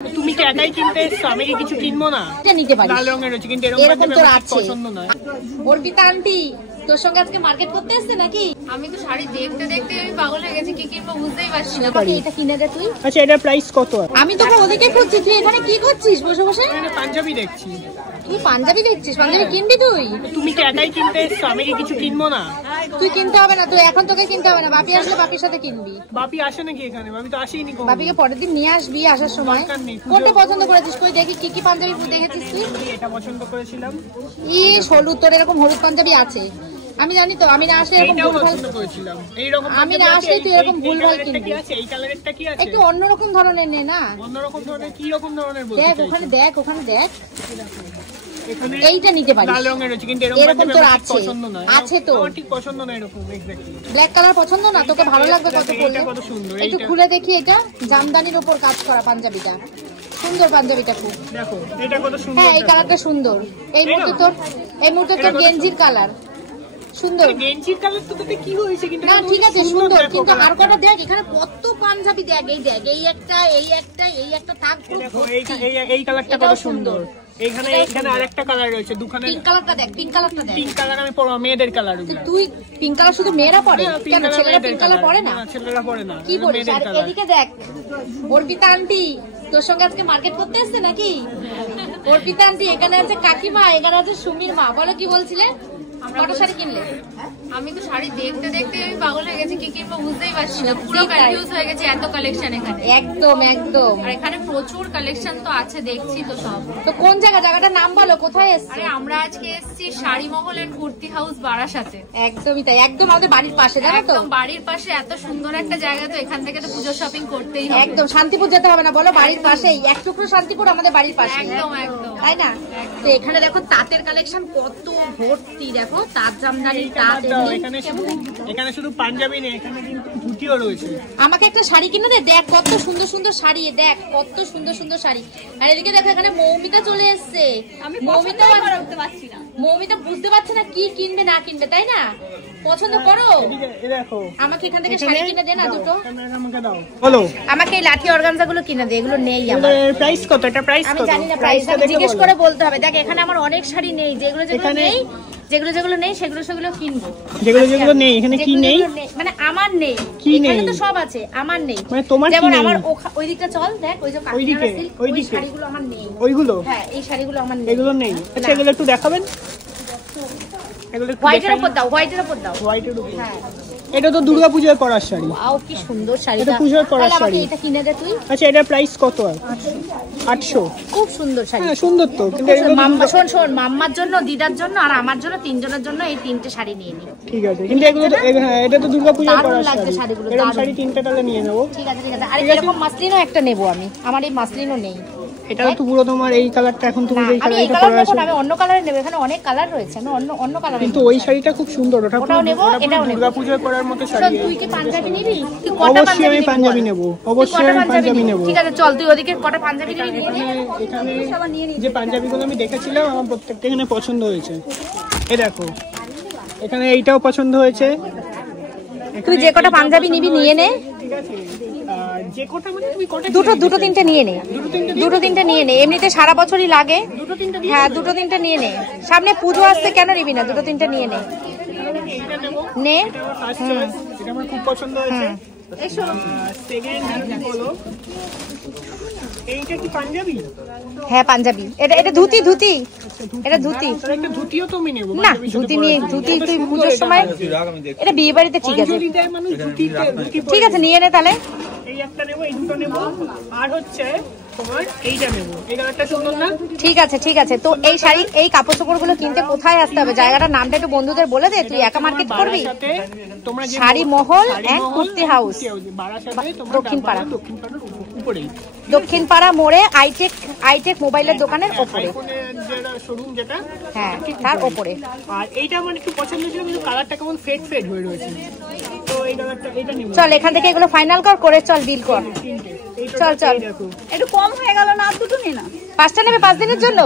তুমি কি একাই কিনতে এসছো? আমি কি কিছু কিনবো না? এটা নিতে পারিস। লাল রঙের রয়েছে কিন্তু এরকম তোর আছে পছন্দ নয়। অর্পিতা আন্টি তোর সঙ্গে আজকে মার্কেট করতে এসছে নাকি? আমি তো শাড়ি দেখতে দেখতে আমি পাগল হয়ে গেছি, কি কিনবো বুঝতেই পারছি না। এটা কিনে দে তুই। আচ্ছা এটার প্রাইস কত? আমি তোকে ওদিকে খুঁজছি, তুই এখানে কি করছিস বসে বসে? এখানে পাঞ্জাবি দেখছি। তুই পাঞ্জাবি দেখছিস? পাঞ্জাবি কিনবি তুই? তুমি কি একাই কিনতে এসছো? আমি কি কিছু কিনবো না? তুই কিনতে হবে না, তুই এখন তোকে কিনতে হবে না, বাপি আসলে বাপির সাথে কিনবি। বাপি আসে নাকি এখানে? বাপি তো আসেনি। বাপিকে পরের দিন নিয়ে আসবি আসার সময়। কোনটা পছন্দ করেছিস? কই দেখি কি কি পাঞ্জাবি দেখেছিস তুই? এটা পছন্দ করেছিলাম। হলুদ, তোর এরকম হলুদ পাঞ্জাবি আছে আমি জানি তো, আমি না আসলে এরকম ভুলভাল করেছিলাম। এইরকম আমি না আসলে তুই এরকম ভুলভাল কিনবি। এই কালারেরটা কি আছে? একটু অন্যরকম ধরনের নে না। অন্যরকম ধরনের কি রকম ধরনের বলছিস? দেখ ওখানে দেখ, ওখানে দেখ। এখানে এইটা নিতে পারিস। লাল রঙের রয়েছে কিন্তু এরকম তোর আছে পছন্দ নয়। আছে তো আমার ঠিক পছন্দ না এরকম এক্স্যাক্টলি। ব্ল্যাক কালার পছন্দ না? তোকে ভালো লাগবে কত পরলে? কত সুন্দর। একটু খুলে দেখি। এটা জামদানির উপর কাজ করা পাঞ্জাবিটা, সুন্দর পাঞ্জাবিটা খুব। দেখো এটা কত সুন্দর। হ্যাঁ এই কালারটা সুন্দর। এই মুহূর্তে তোর গেঞ্জির কালার সুন্দর। গেঞ্জির কালার তো তাতে কি হয়েছে? কিন্তু না ঠিক আছে সুন্দর, কিন্তু আর কটা দেখ এখানে কত পাঞ্জাবি দেখ। এই দেখ এই একটা থাক। দেখো এই কালারটা কত সুন্দর। এখানে আরেকটা কালার রয়েছে দুখানে। পিঙ্ক কালারটা দেখ, পিঙ্ক কালারটা দেখ। পিঙ্ক কালার আমি পরব, মেয়েদের কালার। তুই পিঙ্ক কালার শুধু মেয়েরা পরে? কেন ছেলেরা পিঙ্ক কালার পরে না? ছেলেরা পরে না। কি বলিস? আর এদিকে দেখ অর্পিতা আন্টি তোর সঙ্গে আজকে মার্কেট করতে এসছে নাকি? অর্পিতা আন্টি এখানে আছে কাকিমা, এখানে আছে সুমির মা। বলো কি বলছিলে? কত শাড়ি কিনলে? আমি তো শাড়ি দেখতে দেখতে আমি পাগল হয়ে গেছি, কি কিনবো বুঝতেই পারছি না। পুরো কনফিউজ হয়ে গেছি, এত কালেকশন এখানে। একদম একদম। আর এখানে প্রচুর কালেকশন তো আছে, দেখছি তো সব। তো কোন জায়গাটার নাম বলো, কোথায় এসছো? আরে আমরা আজকে এসেছি শাড়ি মহল এন্ড কুর্তি হাউস বারাসাতে। একদমই তাই, একদম আমাদের বাড়ির পাশে, জানো তো? একদম বাড়ির পাশে এত সুন্দর একটা জায়গা, তো এখান থেকে তো পুজো শপিং করতেই হবে। একদম শান্তিপুর যেতে হবে না বলো? বাড়ির পাশেই, এক টুকরো শান্তিপুর আমাদের বাড়ির পাশে। একদম একদম, তাই না? তো এখানে দেখো তাঁতের কালেকশন কত ভর্তি। দেখো তাঁত জামদানি, তাঁত। এখানে শুধু পাঞ্জাবি নেই, এখানে কিন্তু ধুতিও রয়েছে। আমাকে একটা শাড়ি কিনে দে। দেখ কত সুন্দর সুন্দর শাড়ি, দেখ কত সুন্দর সুন্দর শাড়ি। আর এদিকে দেখো এখানে মৌমিতা চলে এসছে। মৌমিতা বুঝতে পারছি না, মৌমিতা বুঝতে পারছে না কি কিনবে না কিনবে, তাই না? পছন্দ করো। দেখো আমাকে এখান থেকে শাড়ি কিনে দে না দুটো। আমাকে দাও। বলো। আমাকে এই লাঠি অর্গানজা গুলো কিনে দে, এগুলো নেই আমার। প্রাইস কত? এটা প্রাইস কত? আমি জানি না প্রাইস, জিজ্ঞেস করে বলতে হবে। দেখ এখানে আমার অনেক শাড়ি নেই, যেগুলো নেই যেগুলো নেই সেগুলো কিনবো। যেগুলো নেই এখানে কি নেই? মানে আমার নেই, এখানে তো সব আছে, আমার নেই। মানে তোমার যেমন আমার ওই দিকটা চল, দেখ ওই যে ওইদিকে ওই শাড়িগুলো আমার নেই। ওইগুলো? হ্যাঁ এই শাড়িগুলো আমার নেই। এগুলো নেই? আচ্ছা এগুলো একটু দেখাবেন। এগুলো হোয়াইটের উপর দাও, হোয়াইটের উপর দাও। হোয়াইটের উপর? হ্যাঁ। এটা তো দুর্গাপূজার পরার শাড়ি। ওয়াও কি সুন্দর শাড়িটা। এটা পূজার পরার শাড়ি। এটা কিনে দে তুই। আচ্ছা এটার প্রাইস কত? 800। খুব সুন্দর শাড়ি। হ্যাঁ সুন্দর তো, কিন্তু শোন মাম্মার জন্য, দিদার জন্য আর আমার জন্য, তিনজনের জন্য এই তিনটে শাড়ি নিয়ে নি। ঠিক আছে, কিন্তু এগুলো এটা তো দুর্গাপূজার পরার শাড়ি। এরকম শাড়ি তিনটে তাহলে নিয়ে নেবো। ঠিক আছে ঠিক আছে। আর এরকম মাসলিনও একটা নেবো আমি, আমার এই মাসলিনও নেই। এটা তো পুরো তোমার এই কালারটা, এখন তুমি এই কালারটা পরে আছো। আমি অন্য কালারে নেব, এখানে অনেক কালার রয়েছে, আমি অন্য কালারে। কিন্তু ওই শাড়িটা খুব সুন্দর, ওটাও নেব। এটাও নেব, দুর্গাপূজার পরার মতো শাড়ি। তুই কি পাঞ্জাবি নিবি? তুই কটা পাঞ্জাবি? আমি পাঞ্জাবি নেব, অবশ্যই আমি পাঞ্জাবি নেব। ঠিক আছে চল, তুই ওদিকে কটা পাঞ্জাবি নিবি নিয়ে নে। এখানে যে পাঞ্জাবিগুলো আমি দেখেছিলাম আমার প্রত্যেকটা এখানে পছন্দ হয়েছে। এই দেখো এখানে এইটাও পছন্দ হয়েছে। তুই যে কটা পাঞ্জাবি নিবি নিয়ে নে। ঠিক আছে, যে কটা মানে তুমি কটা? দুটো তিনটে নিয়ে নে, দুটো তিনটে নিয়ে নে। এমনিতে সারা বছরই লাগে। হ্যাঁ দুটো তিনটে নিয়ে নে, সামনে পুজো আসছে, কেন নিবি না? দুটো তিনটে নিয়ে নে নে। এটা আমার খুব পছন্দ হয়েছে। এসো সেকেন্ড বলো, এইটা কি পাঞ্জাবি? হ্যাঁ পাঞ্জাবি। এটা ধুতি এটা ধুতি। একটা ধুতিও তো আমি নেব না, ধুতি নিয়ে ধুতি তুই পুজোর সময়, এটা বিয়ে বাড়িতে ঠিক আছে। ঠিক আছে নিয়ে নে তাহলে। এই একটা নেব, এই দুটো নেব, আর হচ্ছে তোমার এইটা নেব। এই কালারটা সুন্দর না? ঠিক আছে। তো এই শাড়ি, এই কাপড় চোপড় গুলো কিনতে কোথায় আসতে হবে? জায়গাটার নামটা একটু বন্ধুদের বলে দে। তুই একা মার্কেট করবি? শাড়ি মহল এন্ড কুর্তি হাউস, দক্ষিণপাড়া মোড়ে, আইটেক মোবাইলের দোকানের ওপরে। হ্যাঁ তার ওপরে। আর এইটা আমার একটু পছন্দ ছিল, কিন্তু কালারটা কেমন ফেড হয়ে রয়েছে। তো এই কালারটা, এটা নেব। চল এখান থেকে এগুলো ফাইনাল করে চল বিল কর। চল একটু কম হয়ে গেল না? আর দুটো নে না। 5টা নেবে 5 দিনের জন্য?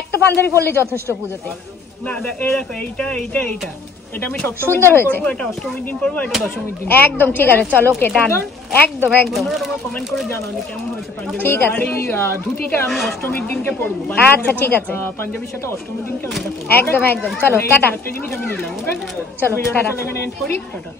একটা পাঞ্জাবি পরলে যথেষ্ট পুজোতে। না এই দেখো এইটা এটা আমি সপ্তমীর সুন্দর দিন হয়েছে। পরবো, এটা অষ্টমীর দিন পরবো, এটা দশমীর দিন। একদম ঠিক আছে, চলো ওকে ডান, একদম একদম। বন্ধুরা তোমরা কমেন্ট করে জানাও যে কেমন হয়েছে পাঞ্জাবি। ঠিক আছে। আর এই ধুতিটা আমি অষ্টমীর দিনকে পরবো। আচ্ছা, ঠিক আছে। পাঞ্জাবির সাথে অষ্টমীর দিনকে আমি এটা পরবো। একদম একদম, চলো এই টাটা, চারটে জিনিস আমি নিলাম। ওকে, চলো, ভিডিওটা টাটা। তাহলে এখানে এন্ড করি। টাটা।